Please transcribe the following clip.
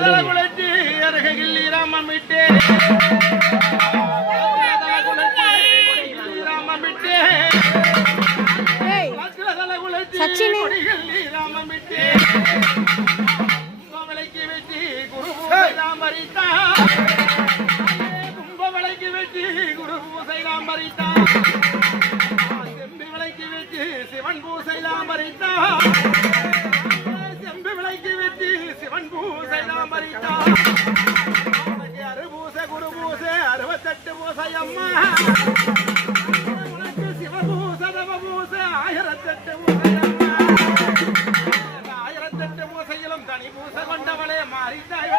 குளத்தி அருகில் ராமன் விட்டு ராமன் விட்டு சச்சின் ராமன் விட்டு கும்பவிலைக்கு வெட்டி குரு ராமரித்தா கும்பவிலைக்கு வெட்டி குரு பூசை ராமரித்தா செம்பி விலைக்கு வெட்டி சிவன் பூசை ராமரித்தா செம்பி விலைக்கு வெட்டி சிவன் பூசை ராமரித்தா அறுபூசை குரு பூசை 68 பூசை அம்மா உனக்கு சிவபூசை தவபூசை 1008 பூசை அம்மா 1008 பூசையிலும் தனி பூசை கொண்டவளே மாறித்தாய்